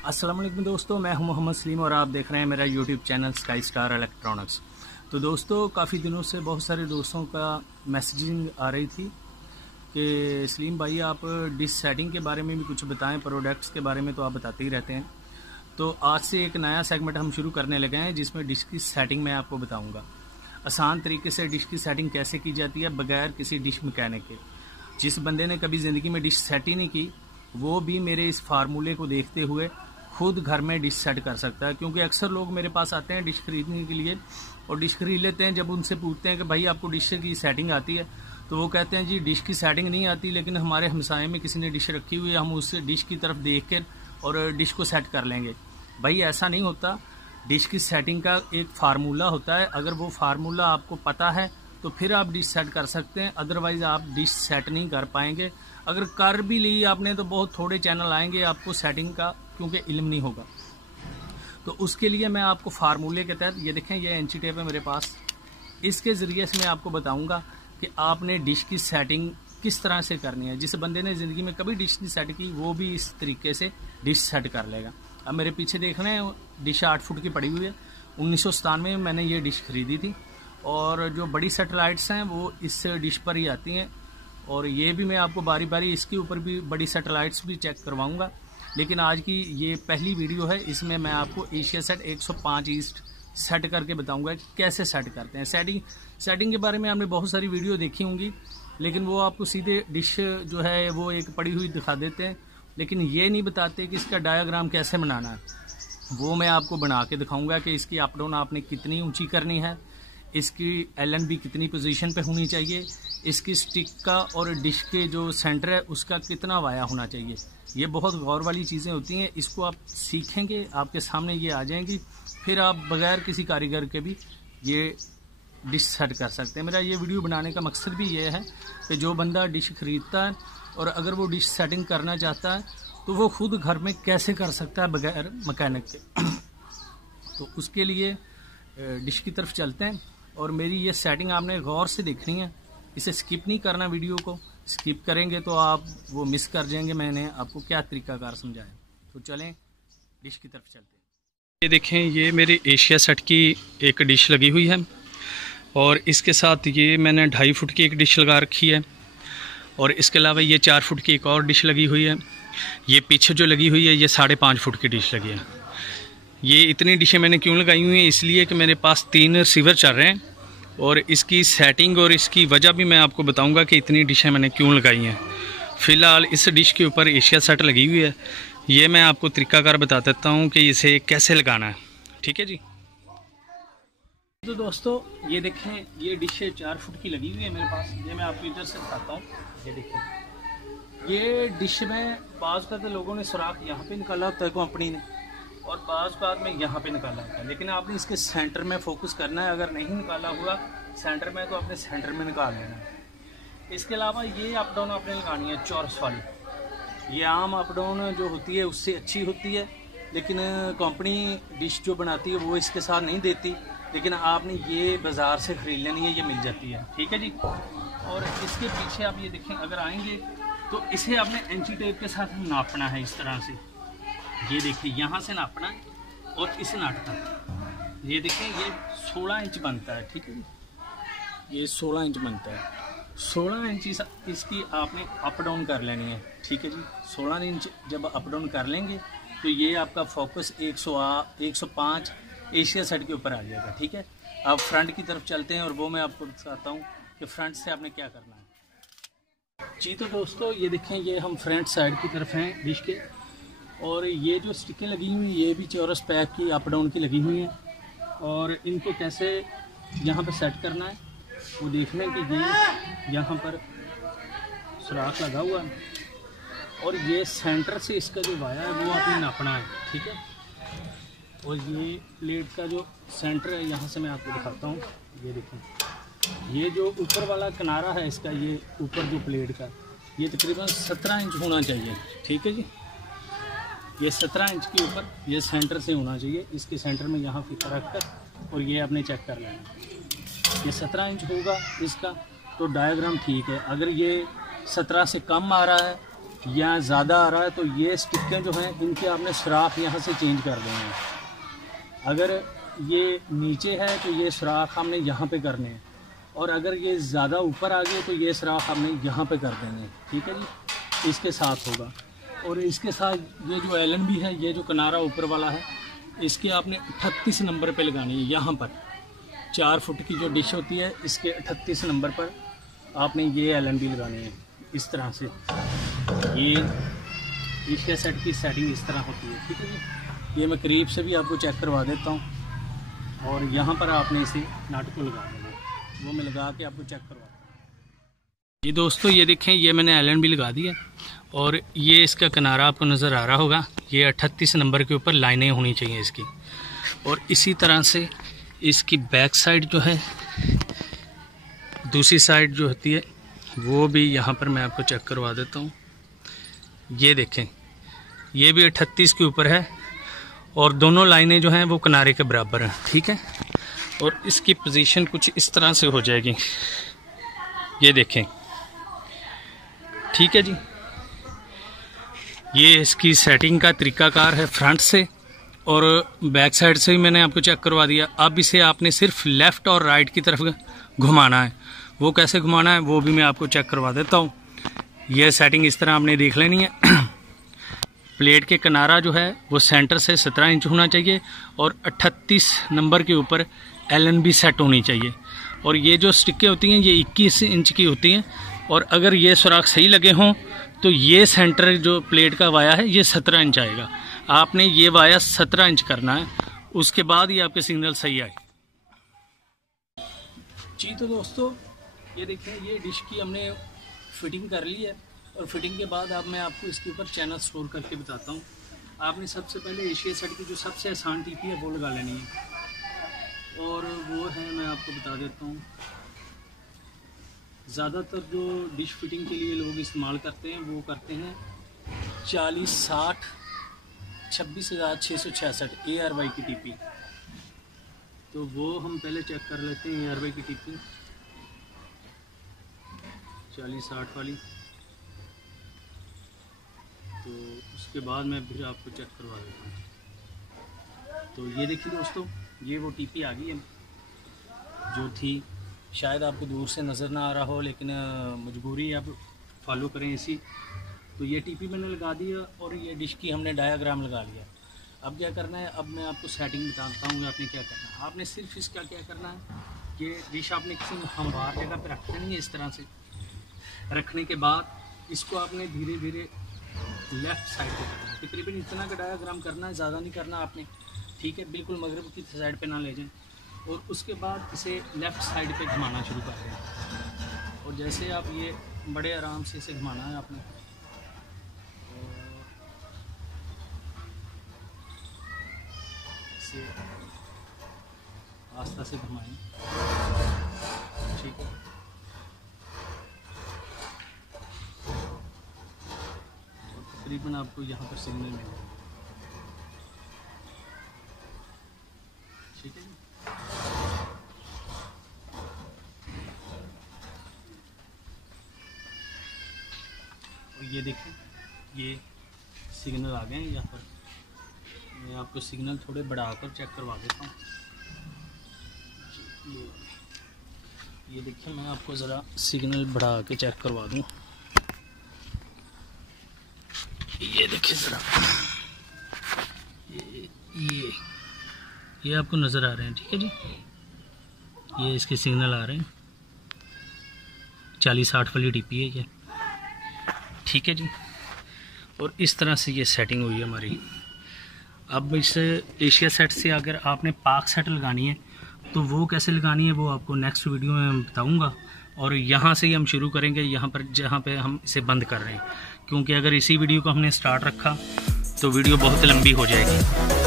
अस्सलाम वालेकुम दोस्तों, मैं हूं मोहम्मद सलीम और आप देख रहे हैं मेरा YouTube channel sky star electronics. तो दोस्तों, काफ़ी दिनों से बहुत सारे दोस्तों का मैसेजिंग आ रही थी कि सलीम भाई आप डिश सेटिंग के बारे में भी कुछ बताएं, प्रोडक्ट्स के बारे में तो आप बताते ही रहते हैं। तो आज से एक नया सेगमेंट हम शुरू करने लगे हैं जिसमें डिश की सेटिंग मैं आपको बताऊँगा। आसान तरीके से डिश की सेटिंग कैसे की जाती है बगैर किसी डिश मैकेनिक के। जिस बंदे ने कभी ज़िंदगी में डिश सेट ही नहीं की वो भी मेरे इस फार्मूले को देखते हुए खुद घर में डिश सेट कर सकता है। क्योंकि अक्सर लोग मेरे पास आते हैं डिश खरीदने के लिए और डिश खरीद लेते हैं। जब उनसे पूछते हैं कि भाई आपको डिश की सेटिंग आती है, तो वो कहते हैं जी डिश की सेटिंग नहीं आती, लेकिन हमारे हमसाये में किसी ने डिश रखी हुई है, हम उस डिश की तरफ देख कर और डिश को सेट कर लेंगे। भाई ऐसा नहीं होता। डिश की सेटिंग का एक फार्मूला होता है। अगर वो फार्मूला आपको पता है तो फिर आप डिश सेट कर सकते हैं, अदरवाइज आप डिश सेट नहीं कर पाएंगे। अगर कर भी ली आपने तो बहुत थोड़े चैनल आएंगे आपको सेटिंग का, क्योंकि इल्म नहीं होगा। तो उसके लिए मैं आपको फार्मूले के तहत, ये देखें ये इंची टेप है मेरे पास, इसके ज़रिए से मैं आपको बताऊंगा कि आपने डिश की सेटिंग किस तरह से करनी है। जिस बंदे ने ज़िंदगी में कभी डिश नहीं सेट की वो भी इस तरीके से डिश सेट कर लेगा। अब मेरे पीछे देख रहे हैं डिश 8 फुट की पड़ी हुई है। 1997 में मैंने ये डिश खरीदी थी और जो बड़ी सैटेलाइट्स हैं वो इस डिश पर ही आती हैं। और ये भी मैं आपको बारी बारी इसके ऊपर भी बड़ी सैटेलाइट्स भी चेक करवाऊंगा। लेकिन आज की ये पहली वीडियो है, इसमें मैं आपको एशिया सेट 105 ईस्ट सेट करके बताऊंगा कि कैसे सेट करते हैं। सेटिंग के बारे में आपने बहुत सारी वीडियो देखी होंगी, लेकिन वो आपको सीधे डिश जो है वो एक पड़ी हुई दिखा देते हैं, लेकिन ये नहीं बताते कि इसका डायग्राम कैसे बनाना है। वो मैं आपको बना के दिखाऊंगा कि इसकी अप डाउन आपने कितनी ऊंची करनी है, इसकी LNB कितनी पोजीशन पे होनी चाहिए, इसकी स्टिक का और डिश के जो सेंटर है उसका कितना वाया होना चाहिए। ये बहुत गौर वाली चीज़ें होती हैं। इसको आप सीखेंगे, आपके सामने ये आ जाएंगी, फिर आप बगैर किसी कारीगर के भी ये डिश सेट कर सकते हैं। मेरा ये वीडियो बनाने का मकसद भी ये है कि जो बंदा डिश खरीदता है और अगर वो डिश सेटिंग करना चाहता है तो वो खुद घर में कैसे कर सकता है बगैर मैकेनिक के। तो उसके लिए डिश की तरफ चलते हैं और मेरी ये सेटिंग आपने गौर से देखनी है। इसे स्किप नहीं करना, वीडियो को स्किप करेंगे तो आप वो मिस कर जाएंगे मैंने आपको क्या तरीकाकार समझाया। तो चलें डिश की तरफ चलते हैं। ये देखें, ये मेरी एशिया सेट की एक डिश लगी हुई है और इसके साथ ये मैंने 2.5 फुट की एक डिश लगा रखी है और इसके अलावा ये 4 फुट की एक और डिश लगी हुई है। ये पीछे जो लगी हुई है ये 5.5 फुट की डिश लगी है। ये इतनी डिशें मैंने क्यों लगाई हुई हैं, इसलिए कि मेरे पास 3 रिसीवर चल रहे हैं और इसकी सेटिंग और इसकी वजह भी मैं आपको बताऊंगा कि इतनी डिशें मैंने क्यों लगाई हैं। फ़िलहाल इस डिश के ऊपर एशिया सेट लगी हुई है, ये मैं आपको तरीकाकार बता देता हूँ कि इसे कैसे लगाना है। ठीक है जी। तो दोस्तों ये देखें, ये डिश 4 फुट की लगी हुई है मेरे पास। ये मैं आपको इधर से बताता हूँ। ये देखें, ये डिश में बाज़ का तो लोगों ने सुराख यहाँ पे निकाला होता है कंपनी ने, और बाज़ बाद में यहाँ पे निकाला होता है, लेकिन आपने इसके सेंटर में फोकस करना है। अगर नहीं निकाला हुआ सेंटर में तो आपने सेंटर में निकाल लेना है। इसके अलावा ये अप डाउन आपने लगानी है चौरस वाली। ये आम अप डाउन जो होती है उससे अच्छी होती है, लेकिन कंपनी डिश जो बनाती है वो इसके साथ नहीं देती, लेकिन आपने ये बाज़ार से ख़रीद लेनी है, ये मिल जाती है। ठीक है जी। और इसके पीछे आप ये देखें, अगर आएंगे तो इसे आपने इंची टेप के साथ नापना है इस तरह से। ये देखिए यहाँ से नापना है और इसे नापना है। ये देखें, ये 16 इंच बनता है। ठीक है जी, ये 16 इंच बनता है। 16 इंच इसकी आपने अप डाउन कर लेनी है। ठीक है जी। 16 इंच जब अप डाउन कर लेंगे तो ये आपका फोकस 105 एशिया सेट के ऊपर आ जाएगा। ठीक है। अब फ्रंट की तरफ चलते हैं और वो मैं आपको बताता हूँ कि फ्रंट से आपने क्या करना है जी। तो दोस्तों ये देखें, ये हम फ्रंट साइड की तरफ हैं डिश के, और ये जो स्टिकें लगी हुई ये भी चौरस पैक की अप डाउन की लगी हुई हैं। और इनको कैसे यहाँ पर सेट करना है वो देखना है कि ये यहाँ पर सुराख लगा हुआ है और ये सेंटर से इसका जो वाया है वो आपने नापना है। ठीक है। और ये प्लेट का जो सेंटर है यहाँ से मैं आपको दिखाता हूँ। ये देखें, ये जो ऊपर वाला किनारा है इसका, ये ऊपर जो प्लेट का, ये तकरीबन 17 इंच होना चाहिए। ठीक है जी। ये 17 इंच के ऊपर ये सेंटर से होना चाहिए। इसके सेंटर में यहाँ फिर रख कर और ये आपने चेक कर लेना। ये 17 इंच होगा इसका तो डायग्राम ठीक है। अगर ये 17 से कम आ रहा है या ज़्यादा आ रहा है तो ये स्टिक्कें जो हैं इनके आपने सुराख यहाँ से चेंज कर देने हैं। अगर ये नीचे है तो ये सुराख हमने यहाँ पे करने हैं, और अगर ये ज़्यादा ऊपर आ गए तो ये सुराख हमने यहाँ पे कर देने हैं। ठीक है जी, इसके साथ होगा। और इसके साथ ये जो एलन भी है, ये जो किनारा ऊपर वाला है, इसके आपने 38 नंबर पे लगानी है। यहाँ पर 4 फुट की जो डिश होती है, इसके 38 नंबर पर आपने ये एलन भी लगानी है। इस तरह से ये इसके सेट की सेटिंग इस तरह होती है। ठीक है जी, ये मैं करीब से भी आपको चेक करवा देता हूँ। और यहाँ पर आपने इसे नट को लगा देना, वो मैं लगा के आपको चेक करवाता हूँ। ये दोस्तों ये देखें, ये मैंने एलन भी लगा दिया और ये इसका किनारा आपको नज़र आ रहा होगा। ये 38 नंबर के ऊपर लाइनें होनी चाहिए इसकी। और इसी तरह से इसकी बैक साइड जो है, दूसरी साइड जो होती है, वो भी यहाँ पर मैं आपको चेक करवा देता हूँ। ये देखें, ये भी 38 के ऊपर है और दोनों लाइनें जो हैं वो किनारे के बराबर हैं। ठीक है, और इसकी पोजीशन कुछ इस तरह से हो जाएगी, ये देखें। ठीक है जी, ये इसकी सेटिंग का तरीकाकार है फ्रंट से, और बैक साइड से भी मैंने आपको चेक करवा दिया। अब इसे आपने सिर्फ लेफ़्ट और राइट की तरफ घुमाना है। वो कैसे घुमाना है वो भी मैं आपको चेक करवा देता हूँ। यह सेटिंग इस तरह आपने देख लेनी है। प्लेट के किनारा जो है वो सेंटर से 17 इंच होना चाहिए और 38 नंबर के ऊपर एलन भी सेट होनी चाहिए। और ये जो स्टिकें होती हैं ये 21 इंच की होती हैं, और अगर ये सुराख सही लगे हों तो ये सेंटर जो प्लेट का वाया है ये 17 इंच आएगा। आपने ये वाया 17 इंच करना है, उसके बाद ही आपके सिग्नल सही आए जी। तो दोस्तों ये देखें, ये डिश की हमने फिटिंग कर ली है, और फिटिंग के बाद अब मैं आपको इसके ऊपर चैनल स्टोर करके बताता हूँ। आपने सबसे पहले एशिया सेट की जो सबसे आसान टीपी है वो लगा लेनी है, और वो है मैं आपको बता देता हूँ। ज़्यादातर जो डिश फिटिंग के लिए लोग इस्तेमाल करते हैं वो करते हैं 4060 26,666 ARY की टीपी। तो वो हम पहले चेक कर लेते हैं ARY की टीपी 4060 वाली। तो उसके बाद मैं फिर आपको चेक करवा देता हूँ। तो ये देखिए दोस्तों, ये वो टीपी आ गई है जो थी। शायद आपको दूर से नज़र ना आ रहा हो, लेकिन मजबूरी है, आप फॉलो करें इसी। तो ये टीपी मैंने लगा दिया और ये डिश की हमने डायाग्राम लगा लिया। अब क्या करना है, अब मैं आपको सेटिंग बताता हूँ आपने क्या करना है। आपने सिर्फ इसका क्या करना है, कि डिश आपने किसी हमवार जगह पर रख देनी है। इस तरह से रखने के बाद इसको आपने धीरे धीरे लेफ़्ट साइड पे करना है। तकरीबन इतना का डायाग्राम करना है, ज़्यादा नहीं करना आपने। ठीक है, बिल्कुल मगरब की साइड पे ना ले जाएं। और उसके बाद इसे लेफ़्ट साइड पे घुमाना शुरू कर दें। और जैसे आप ये बड़े आराम से इसे घुमाना है आपने, इसे आस्ता से घुमाएं। ठीक है, तकरीबन आपको यहाँ पर सिग्नल मिलेगा। ठीक है जी, और ये देखें, ये सिग्नल आ गए हैं यहाँ पर। मैं आपको सिग्नल थोड़े बढ़ाकर चेक करवा देता हूँ। ये देखिए, मैं आपको ज़रा सिग्नल बढ़ा के चेक करवा दूँ। ये देखिए ज़रा, ये आपको नज़र आ रहे हैं। ठीक है जी, ये इसके सिग्नल आ रहे हैं। 4060 वाली टीपी है ये। ठीक है जी, और इस तरह से ये सेटिंग हुई है हमारी। अब इस एशिया सेट से अगर आपने पाक सेट लगानी है तो वो कैसे लगानी है वो आपको नेक्स्ट वीडियो में बताऊंगा। और यहाँ से ही हम शुरू करेंगे, यहाँ पर जहाँ पे हम इसे बंद कर रहे हैं, क्योंकि अगर इसी वीडियो को हमने स्टार्ट रखा तो वीडियो बहुत लंबी हो जाएगी।